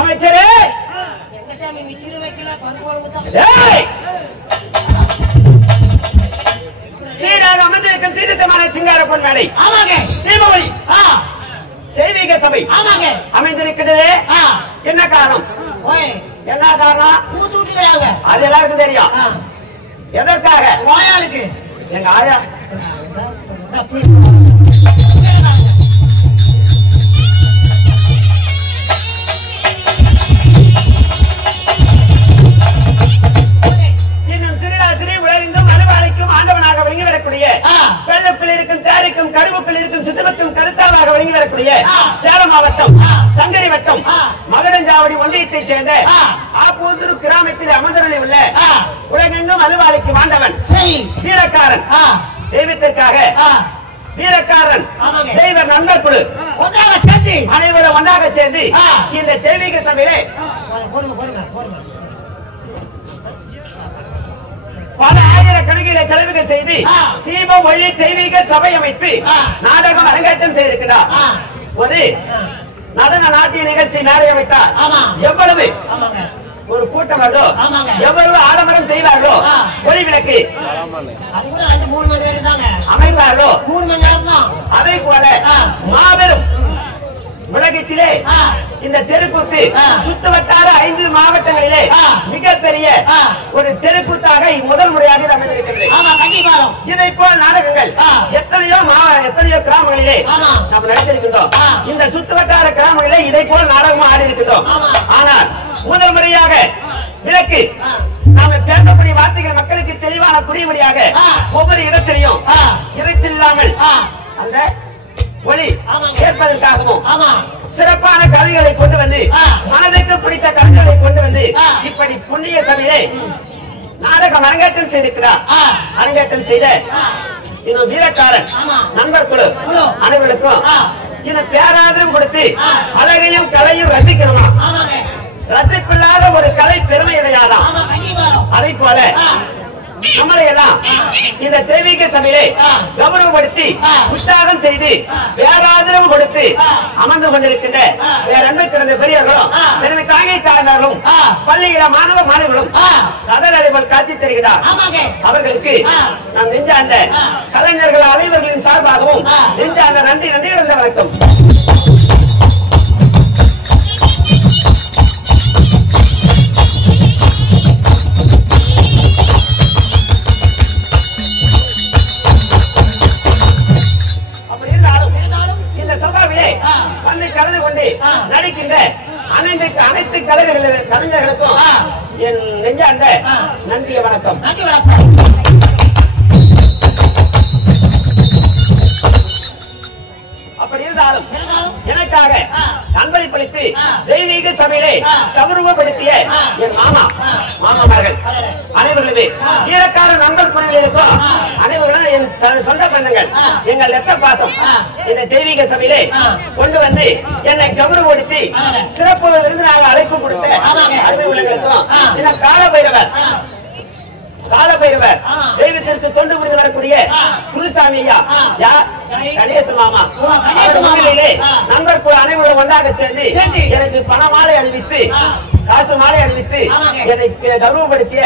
அமைச்சரே எங்க சாமி மிச்சிரு வைக்கல பருப்பு தான் சீராக அமர்ந்திருக்கும் சீர்திருத்தமான சிங்கார பொன்மேடை. ஆமாங்க. தீபாவளி தெய்வீக சபை ஆமாங்க. அமைந்திருக்கிறது. என்ன காரணம்? என்ன காரணம்? அது எல்லாருக்கும் தெரியும். எதற்காக? வாயாளுக்கு எங்க ஆயா இன்னும் சிறிதாசிரி உலகிலும் அனுபவிக்கும் ஆண்டவனாக விளங்கி வரக்கூடிய வெள்ளப்பில் இருக்கும் தேரைக்கும் கருவுப்பில் இருக்கும் சித்தமத்தும் கருத்தாவாக விளங்கி வரக்கூடிய சேலம் மாவட்டம் சங்கரி வட்டம் மகடஞ்சாவடி ஒன்றியத்தைச் சேர்ந்த ஆப்பூந்தூர் கிராமத்தில் அமர்ந்தருளி உள்ள உலகெங்கும் அலுவலிக்கும் ஆண்டவன் வீரக்காரன் தெய்வத்திற்காக வீரக்காரன் தெய்வ நண்பர் குழு அனைவரும் ஒன்றாக சேர்ந்து இந்த தெய்வீக சபையிலே பல ஆயிரக்கணக்கிலே செலவுகள் செய்து தீப ஒளி தெய்வீக சபை அமைத்து நாடகம் அரங்கேற்றம் செய்திருக்கிறார். ஒரு நடன நாட்டிய நிகழ்ச்சி மேடை அமைத்தார். எவ்வளவு ஒரு கூட்டம் வருதோ எவ்வளவு ஆடம்பரம் செய்வார்களோ ஒளி விளக்கு அமைப்பார்களோ அதை போல மாபெரும் உலகத்திலே இந்த தெருக்கூத்து சுற்றுவட்டார 5 மாவட்டங்களிலே மிகப்பெரிய ஒரு தெருக்கூத்தாக முதல் முறையாக அமைந்திருக்கிறது. இதை போல் நாடகங்கள் எத்தனையோ கிராமங்களிலே நம்ம நடத்திருக்கின்றோம். இந்த சுற்றுவட்டார கிராமங்களிலே இதை போல் நாடகமும் ஆடி இருக்கின்றோம். ஆனால் முதல் முறையாக விளக்கு நாங்கள் பேசக்கூடிய வார்த்தைகள் மக்களுக்கு தெளிவான புரியும்படியாக ஒவ்வொரு இடத்திலையும் இறைச்சல் இல்லாமல் அந்த ஒளி கேட்பதற்காகவும் சிறப்பான கதைகளை கொண்டு வந்து மனதிற்கு பிடித்த கதைகளை கொண்டு வந்து இப்படி புண்ணிய சபையை நாடகம் அரங்கேற்றம் செய்திருக்கிறார். அரங்கேற்றம் செய்த இன்னும் வீரக்காரன் நண்பர் குழு அனைவருக்கும் இன்னும் பேராதரவு கொடுத்து அழகையும் கலையும் ரசிக்கணுமா? ரசிப்பில்லாத ஒரு கலை பெருமை இடையாதான். அதை போல நம்மளை எல்லாம் இந்த தெய்வீக சபையிலே கௌரவப்படுத்தி உற்சாகம் செய்து பேராதரவு கொடுத்து அமர்ந்து கொண்டிருக்கின்ற அன்பு திறந்த பெரியவர்களும் பெருமை தாங்கி காரணர்களும் பள்ளியில மாணவ மாணவர்களும் கதறடைபோல் காட்சி தருகிறார். அவர்களுக்கு நம் நெஞ்சார்ந்த கலைஞர்கள் அனைவர்களின் சார்பாகவும் நெஞ்சார்ந்த நன்றி வணக்கம். கலந்து கொண்டு நடிக்கின்ற அனைத்து கலைஞர்களுக்கும் என் நெஞ்சார்ந்த நன்றி வணக்கம். அப்படி இருந்தாலும் எனக்காக அன்பளிப்பளித்து தெய்வீக சபையிலே கௌரவப்படுத்திய என் மாமாமார்கள் அனைவர்களுமே வீரக்கார நண்பர் குழுவினருக்கும் அனைவர்களும் என் சொந்த பந்தங்கள் எங்கள் ரத்த பாசம் இந்த தெய்வீக சபையிலே கொண்டு வந்து என்னை கௌரவப்படுத்தி சிறப்பு விருந்தினாக அழைப்பு கொடுத்த அருமை உள்ளங்களுக்கும் இந்த காலபைரவர் தெய்வத்திற்கு தொண்டு புரிந்து வரக்கூடிய குருசாமி ஐயா கணேச மாமா முன்னிலையிலே நண்பர் குழு அனைவரும் ஒன்றாக சேர்ந்து எனக்கு பண மாலை அறிவித்து காசு மாலை அறிவித்து என்னை கௌரவப்படுத்திய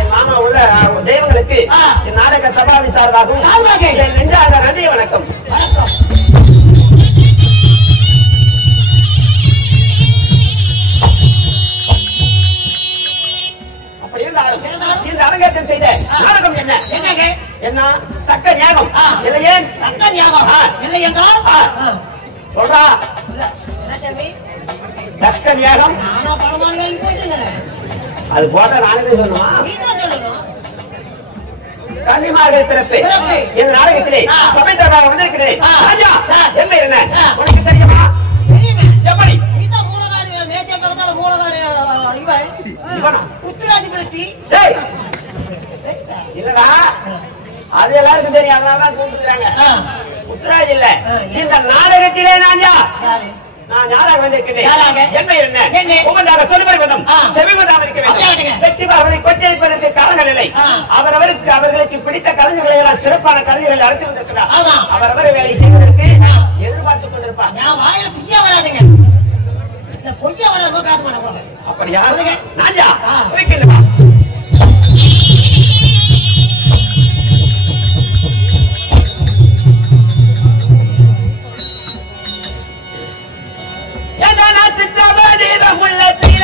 என் மாமா உள்ள தெய்வங்களுக்கு என் நாடக சபாவின் சார்பாகவும் என் நெஞ்சார்ந்த நன்றி வணக்கம். அரங்கேற்றம் செய்த நாடகம் என்ன தக்க ஞாபகம் இல்லையே? சொல்றா தக்க ஞாபகம் அது போட்ட நானே சொல்லுமா? கன்னிமார்கள் பிறப்பு இந்த நாடகத்திலே சமைத்ததாக வந்திருக்கிறேன். என்ன உனக்கு தெரியுமா? எப்படி இல்லடா அது எல்லாருக்கும் தெரியும். அதனாலதான் கூப்பிடுறாங்க. உத்தராஜ் இல்ல இந்த நாடகத்திலே நான் நாடகம் வந்திருக்கிறேன். என்ன உங்களாக சொல்லுவதும் செவிவதாக இருக்க வேண்டும். வெற்றிபார்களை கொச்சரிப்பதற்கு காரணங்கள் இல்லை. அவர்களுக்கு பிடித்த கலைஞர்களை எல்லாம் சிறப்பான கலைஞர்களை அழைத்து வந்திருக்கிறார். அவரவர் வேலை செய்வதற்கு எதிர்பார்த்துக் கொண்டிருப்பார். இங்க வரப்போ பேச மாட்டாங்க. அப்படியா? நான்யா ஆ. வைக்கலமா ஏன்னா சித்தபதீபம் உள்ள தீர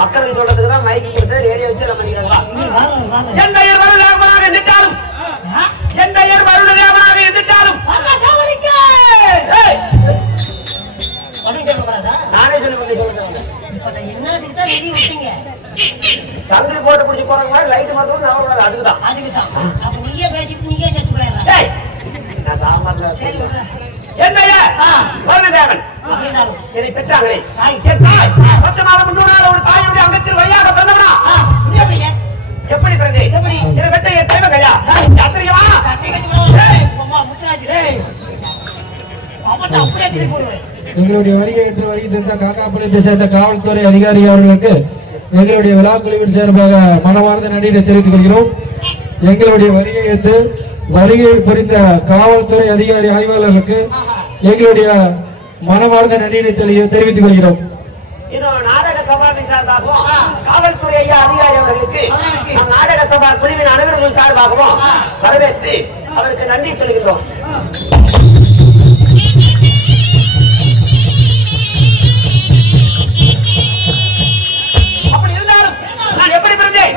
மக்களுக்கு சொல்றதுக்கு தான் மைக் கொடுத்து ரேடியோ வச்சு நம்ம நிக்கிறோம். என் பெயர் வருடமாக எதிர்த்தாலும் என் பெயர் வருடமாக எதிர்த்தாலும் நானே சொல்லுவேன். சொல்லி சொல்லுங்க. இப்ப நான் என்னதுக்கு தான் வெளியே விட்டீங்க? சங்கிலி போட்டு பிடிச்சி போறாங்க மாதிரி லைட் மரத்தோடு நவக்கூடாது. அதுக்குதான் அப்ப நீயே பேசிட்டு நீயே செத்து போயிடுற. நான் சாமான்ல சரி விடுற. என்னையா வருணதேவன் இதை பெற்றாங்களே என் தாய் 10 மாதம் முன்னாள் ஒரு தாயுடைய அங்கத்தில் வழியாக பிறந்தவனா? எப்படி பிறந்தேன்? இதை பெற்ற என் தெய்வங்கய்யா யாத்திரையவா எங்களுடைய வருகை என்று வருகை தந்த காக்காபாளையத்தை சேர்ந்த காவல்துறை அதிகாரி அவர்களுக்கு எங்களுடைய விழா குழுவின் சார்பாக மனமார்ந்த நன்றியை தெரிவித்துக் கொள்கிறோம். எங்களுடைய வருகை என்று வருகை புரிந்த காவல்துறை அதிகாரி ஆய்வாளர்களுக்கு எங்களுடைய மனமார்ந்த நன்றியை தெரிவித்துக் கொள்கிறோம். இன்னும் நாடக சபாவின் சார்பாகவும் காவல்துறை ஐயா அதிகாரி அவர்களுக்கு நாடக சபா குழுவின் அனைவரும் சார்பாகவும் வரவேற்று அவருக்கு நன்றி சொல்கிறோம். அப்படி இருந்தாலும் நான் எப்படி பிறந்தேன்?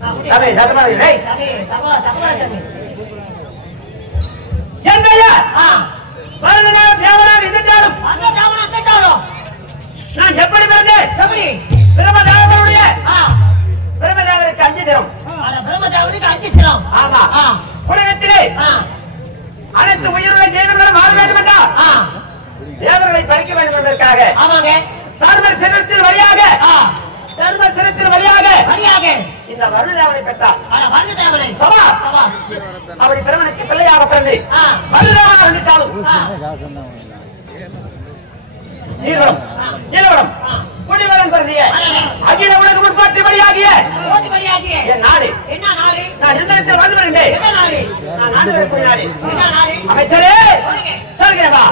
சாமி சத்தமா இருக்கு. டேய் சாமி சகோதர சாமி என்னையா மரணனாக தேவனாக இருந்தாலும் நான் எப்படி பிறந்தேன்? பிரம்மதேவனுடைய பிரம்மதேவனுக்கு 5 தினம். பிரம்மதேவனுக்கு 5 தினம். ஆமா. உலகத்திலே அனைத்து உயிருள்ள ஜீவன்களும் வாழ வேண்டும் என்றால் தேவர்களை பறிக்க வேண்டும் என்பதற்காக தர்மர் சிரத்தின் வழியாக இந்த வருணதேவனை பெற்றார். சபா அவரை பிரமனுக்கு பிள்ளையாக பிறந்து வருணதேவனாக இருந்துட்டாலும் நீலவரம் குடிவரம் பிறந்திய அகில உலக முற்பட்டு வழியாகிய என் நாடு நான் இருந்தத்தில் வந்து வருகிறேன். நான் நாடு வரக்கூடிய நாடு அமைச்சரே சொல்கிறேன் வா.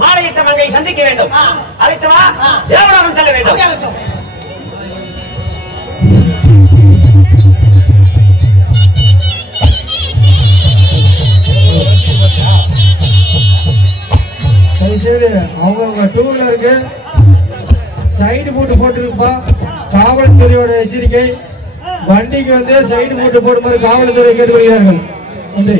மாலையிட்ட மங்கை சந்திக்க வேண்டும். அழைத்து வா, தேவராமன் செல்ல வேண்டும். சரி, அவங்க டூ வீலருக்கு சைடு போட்டுருப்பா. காவல்துறையோட எச்சரிக்கை, வண்டிக்கு சைடு போட்டு போடுமாறு காவல்துறை கேட்டுக்கொள்கிறார்கள். நன்றி.